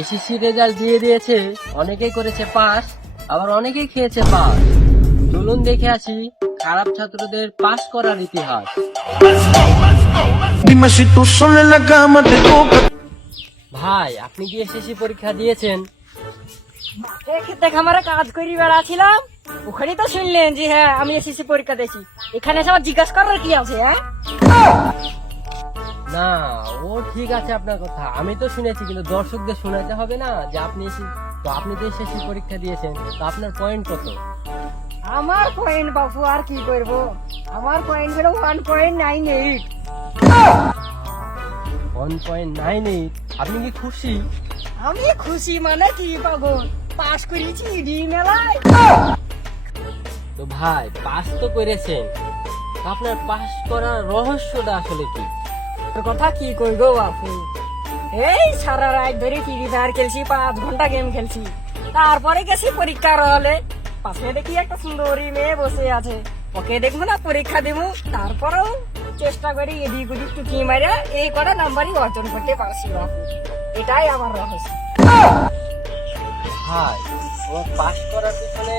SSC result দিয়ে দিয়েছে। অনেকেই করেছে পাস, আবার অনেকেই খেয়েছে পাস। চলুন দেখে আসি খারাপ ছাত্রদের পাস করার ইতিহাস. ভাই, আপনি কি এসএসসি পরীক্ষা দিয়েছেন? কাজ করি বেড়াছিলাম। ওখানেই তো শুনলেন যে হ্যাঁ আমি এসএসসি পরীক্ষা দিয়েছি। এখানে এসে আমার জিজ্ঞাসা করার কি আছে হ্যাঁ? না ও ঠিক আছে আপনার কথা। আমি তো শুনেছি কিন্তু দর্শকদের শোনাতে হবে না যে আপনি এসে- তো আপনি তো এসএসসি পরীক্ষা দিয়েছেন তো আপনার পয়েন্ট কত? আমার পয়েন্ট বাবু আর কি করব? আমার পয়েন্ট হলো one point nine eight one point nine eight আপনি কি খুশি? আমি খুশি মানে কি পাগল? পাস করেছি ডি মেলায়। তো ভাই পাস তো করেছেন। আপনার পাস করার রহস্যটা আসলে কি? কথা কি করব বাপু। এই সারা রাত ধরে ফ্রি ফায়ার খেলছি পাঁচ ঘণ্টা গেম খেলছি। তারপরে গেছি পরীক্ষার হলে। পাশে দেখি একটা সুন্দরী মেয়ে বসে আছে। ওকে দেখব না পরীক্ষা দেবো। তারপরেও চেষ্টা করি এদিক ওদিক টুকি মারে এই কটা নাম্বারই অর্জন করতে পারছি বাপু এটাই আমার রহস্য। ভাই তোমার পাস করার পিছনে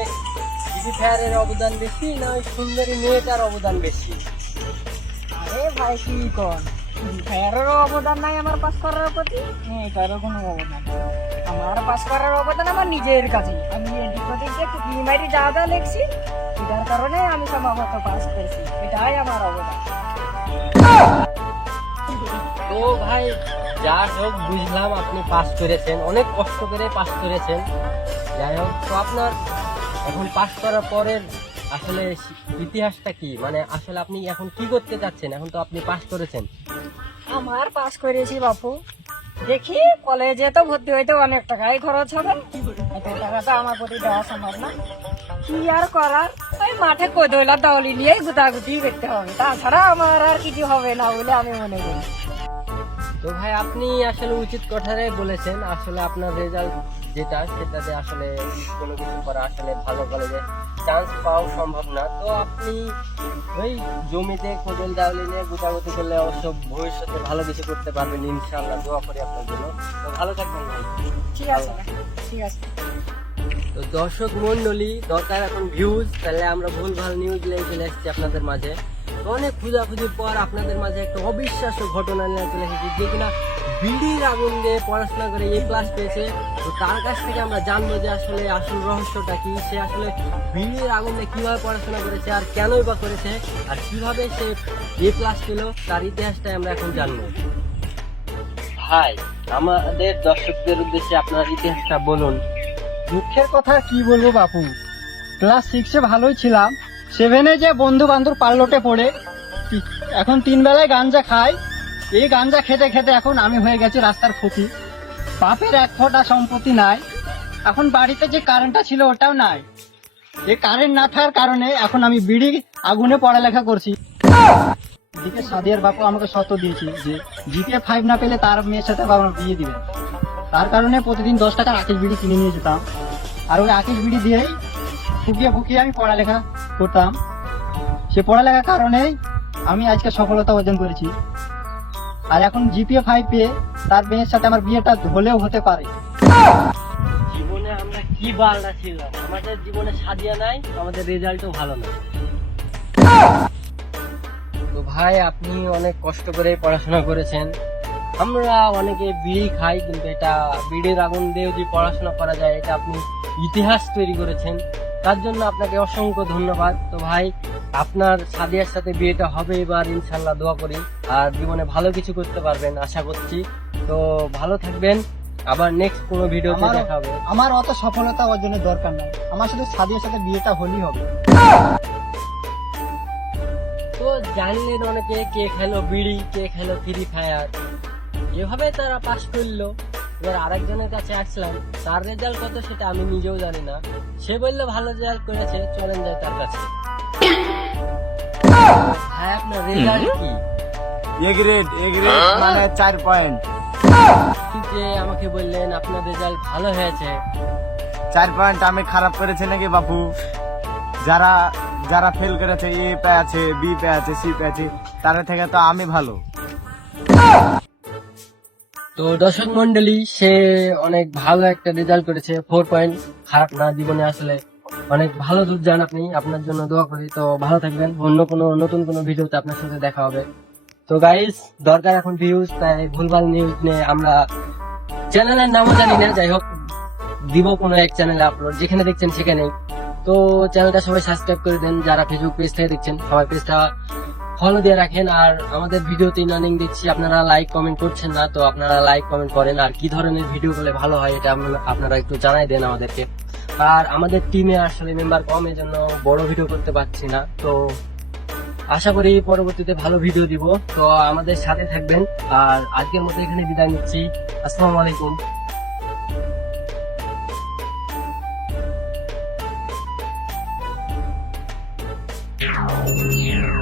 ফ্রি ফায়ারের অবদান বেশি না ওই সুন্দরী মেয়েটার অবদান বেশি? আরে ভাই কি কর ফ্রি অবদান নাই আমার পাস করার প্রতি? এটারও কোনো অবদান আমার পাস করার অবদান আমার নিজের কাছে আমি এদিক ওদিক যে যা যা লিখছি, এটার কারণে আমি সম্ভবত পাস করছি। এটাই আমার অবদান। তো ভাই, যা হোক, বুঝলাম আপনি পাস করেছেন। অনেক কষ্ট করে পাস করেছেন। যাই হোক, তো আপনার এখন পাস করার পরের আসলে ইতিহাসটা কি? মানে আসলে আপনি এখন কি করতে চাচ্ছেন? এখন তো আপনি পাস করেছেন। আমার পাস করেছি বাপু। দেখি কলেজে তো ভর্তি হইতে অনেক টাকাই খরচ হবে। এত টাকা তো আমার প্রতি দেওয়া সম্ভব না। কি আর করার? ওই মাঠে কোদলা দাউলি নিয়েই গুতাগুতি করতে হবে। তাছাড়া আমার আর কিছু হবে না বলে আমি মনে করি। তো ভাই, আপনি আসলে উচিত কথাটাই বলেছেন। আসলে আপনার রেজাল্ট যেটা, সেটাতে আসলে কোনো কিছু করা আসলে ভালো কলেজে চান্স পাওয়া সম্ভব না। তো আপনি ওই জমিতে কোদল দাওলি নিয়ে গুটাগুটি করলে অবশ্য ভবিষ্যতে ভালো কিছু করতে পারবেন ইনশাআল্লাহ দোয়া করি আপনার জন্য। তো ভালো থাকবেন ভাই। ঠিক আছে ঠিক আছে। তো দর্শক মন্ডলী দরকার এখন ভিউজ তাহলে আমরা ভুল ভালো নিউজ নিয়ে চলে এসেছি আপনাদের মাঝে। অনেক খোঁজাখুঁজির পর আপনাদের মাঝে একটা অবিশ্বাস্য ঘটনা নিয়ে চলে এসেছি যে কিনা বিড়ির আগুন দিয়ে পড়াশোনা করে এই ক্লাস পেয়েছে। তো তার কাছ থেকে আমরা জানব যে আসলে আসল রহস্যটা কি সে আসলে বিড়ির আগুন দিয়ে কীভাবে পড়াশোনা করেছে আর কেনই বা করেছে আর কীভাবে সে এ ক্লাস পেল তার ইতিহাসটাই আমরা এখন জানব। ভাই আমাদের দর্শকদের উদ্দেশ্যে আপনার ইতিহাসটা বলুন। দুঃখের কথা কি বলব বাপু? ক্লাস সিক্সে ভালোই ছিলাম। সেভেনে যে বন্ধু বান্ধব পাল্লোটে পড়ে এখন তিন বেলায় গাঞ্জা খাই এই গাঞ্জা খেতে খেতে এখন আমি হয়ে গেছি রাস্তার ক্ষতি। বাপের এক ফোঁটা সম্পত্তি নাই। এখন বাড়িতে যে কারেন্টটা ছিল ওটাও নাই। এই কারেন্ট না থাকার কারণে এখন আমি বিড়ি আগুনে পড়ালেখা করছি। এদিকে সাদিয়ার বাপু আমাকে শত দিয়েছি যে জিপিএ ফাইভ না পেলে তার মেয়ের সাথে বাবা বিয়ে দিবে। তার কারণে প্রতিদিন দশ টাকার আকিস বিড়ি কিনে নিয়ে যেতাম। আর ওই আকিস বিড়ি দিয়েই ফুকিয়ে ফুকিয়ে আমি পড়ালেখা করতাম। সে পড়ালেখার কারণেই আমি আজকে সফলতা অর্জন করেছি। আর এখন জিপিএ ফাইভ পেয়ে তার মেয়ের সাথে আমার বিয়েটা হলেও হতে পারে। জীবনে আমরা কি বালটা ছিলাম আমাদের জীবনে সাদিয়া নাই আমাদের রেজাল্টও ভালো না তো ভাই আপনি অনেক কষ্ট করে পড়াশোনা করেছেন। আমরা অনেকে বিড়ি খাই কিন্তু এটা বিড়ির আগুন দিয়ে যদি পড়াশোনা করা যায় এটা আপনি ইতিহাস তৈরি করেছেন। তার জন্য আপনাকে অসংখ্য ধন্যবাদ। তো ভাই আপনার সাদিয়ার সাথে বিয়েটা হবে এবার ইনশাল্লাহ দোয়া করি। আর জীবনে ভালো কিছু করতে পারবেন আশা করছি। তো ভালো থাকবেন। আবার নেক্সট কোনো ভিডিওতে আমার- দেখা হবে আমার অত সফলতা অর্জনের দরকার নাই। আমার শুধু সাদিয়ার সাথে বিয়েটা হলেই হবে। তো জানলেন অনেকে কে খেলো বিড়ি কে খেলো ফ্রি ফায়ার এভাবে তারা পাস করল। এবার আরেকজনের কাছে আসলাম। তার রেজাল্ট কত সেটা আমি নিজেও জানি না। সে বলল ভালো রেজাল্ট করেছে চলেন যাই তার কাছে। আপনার রেজাল্ট কি? এ গ্রেড এ গ্রেড মানে চার পয়েন্ট কি যে আমাকে বললেন আপনার রেজাল্ট ভালো হয়েছে। চার পয়েন্ট আমি খারাপ করেছি নাকি বাপু? যারা যারা ফেল করেছে এ পে আছে বি পে আছে সি পে আছে তাদের থেকে তো আমি ভালো। তো দর্শক মন্ডলী সে অনেক ভালো একটা রেজাল্ট করেছে ফোর পয়েন্ট খারাপ না জীবনে আসলে। অনেক ভালো দূর যান আপনি, আপনার জন্য দোয়া করি। তো ভালো থাকবেন। অন্য কোনো নতুন কোনো ভিডিওতে আপনার সাথে দেখা হবে। তো গাইস দরকার এখন ভিউজ তাই ভুলভাল নিউজ নিয়ে আমরা চ্যানেলের নামও জানি না, যাই হোক, দিব কোনো এক চ্যানেলে আপলোড যেখানে দেখছেন সেখানেই। তো চ্যানেলটা সবাই সাবস্ক্রাইব করে দেন, যারা ফেসবুক পেজ থেকে দেখছেন, সবাই পেজটা ফলো দিয়ে রাখেন। আর আমাদের ভিডিওতে ইনানিং দিচ্ছি, আপনারা লাইক কমেন্ট করছেন না, তো আপনারা লাইক কমেন্ট করেন। আর কি ধরনের ভিডিও করলে ভালো হয়, এটা আপনারা একটু জানাই দেন আমাদেরকে। আর আমাদের টিমে আসলে মেম্বার কম এই জন্য বড় ভিডিও করতে পারছি না। তো আশা করি পরবর্তীতে ভালো ভিডিও দিব। তো আমাদের সাথে থাকবেন। আর আজকের মতো এখানে বিদায় নিচ্ছি। আসসালামু আলাইকুম। oh,